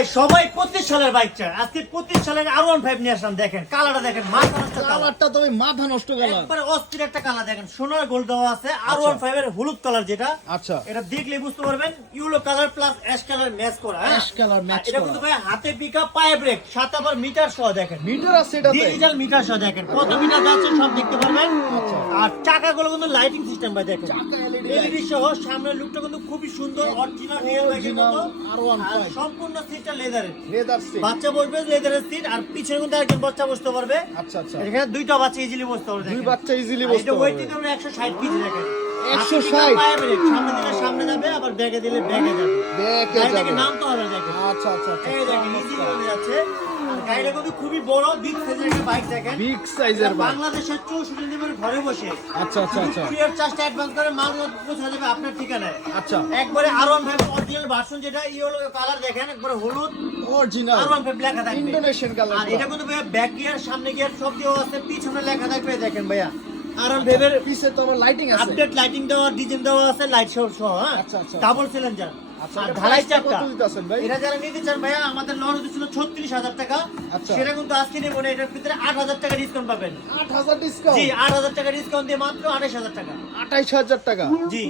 ভাই সবাই 25 সালের বাইক চায়, আজকে 25 সালের R15 নিয়ে আসলাম। দেখেন কালারটা, দেখেন মাথা নষ্ট কালার, কালারটা তো মাথা নষ্ট কালার, একবারে অস্থির একটা কালার। দেখেন সোনার গোল্ড দেওয়া আছে, R15 এর হলুদ কালার যেটা, আচ্ছা এটা দেখলে বুঝতে পারবেন yellow colour plus ash colour match করা। অ্যাশ কালার ম্যাচ এটা করা, কিন্তু ভাই হাতে পিকআপ, পায়ে ব্রেক, সাথে আবার মিটার সহ। দেখেন মিটার আছে এটাতে, ডিজিটাল মিটার সহ। দেখেন কত মিটার যাচ্ছে সব দেখতে পারবেন। আচ্ছা। আর চাকাগুলো কিন্তু লাইটিং সিস্টেম ভাই, দেখেন চাকা LED এলইডি সহ। সামনের লুকটা কিন্তু খুবই সুন্দর, অরিজিনাল রিয়েল বাইকের মতো। R15 আর সম্পূর্ণ সিটটা লেদারের, লেদার সিট। বাচ্চা বসবে লেদারের সিট, আর পিছনে কিন্তু একজন বাচ্চা বসতে পারবে। আচ্ছা আচ্ছা, এখানে দুইটা বাচ্চা ইজিলি বসতে পারবে। দুই দেখেন বাচ্চা ইজিলি আর বসতে এটা ওয়েট পারবে। দিতে পারবে 160 কেজি। দেখেন 160, পায়ে ব্রেক, সামনে দিলে সামনে যাবে, আবার ব্যাগে দিলে ব্যাগে যাবে। দেখে গাড়িটাকে যাবে। নামতে হবে। দেখেন আচ্ছা আচ্ছা আচ্ছা, এই দেখেন ইজিলি হয়ে যাচ্ছে। আর গাড়িটা কিন্তু খুবই বড়, বিগ সাইজের একটা বাইক। দেখেন বিগ সাইজের বাইক। বাংলাদেশের 64 জেলার ঘরে বসে আচ্ছা আচ্ছা আচ্ছা কুরিয়ার চার্জটা অ্যাডভান্স করে মাল পৌঁছে যাবে আপনার ঠিকানায়। আচ্ছা, একবারে R15 অরিজিনাল ভার্সন, যেটা ইয়েলো কালার। দেখেন একবারে হলুদ অরিজিনাল R15 লেখা থাকবে, ইন্দোনেশিয়ান কালার। আর এটা কিন্তু ভাইয়া ব্যাক গিয়ার, সামনে গিয়ার সব দেওয়া আছে, পিছনে লেখা থাকবে। দেখেন ভাইয়া R15 এর পিছে তো আবার লাইটিং আছে। আপডেট লাইটিং দেওয়া, ডিজাইন দেওয়া আছে, লাইট শো সহ। হ্যাঁ আচ্ছা, আচ্ছা, ডাবল সিলিন্ডার। আচ্ছা, আর এটা ঢালাই প্রাইসটা চাকা। কত দিতেছেন ভাই? এটা যারা নিতে চান ভাইয়া, আমাদের লঞ্চ ছিল 36,000 টাকা, আচ্ছা। সেটা কিন্তু আজকে নেব না, এটার ভিতরে 8,000 টাকা ডিসকাউন্ট পাবেন। 8000 ডিসকাউন্ট। জি 8,000 টাকা ডিসকাউন্ট দিয়ে মাত্র 28,000 টাকা। 28000 টাকা। জি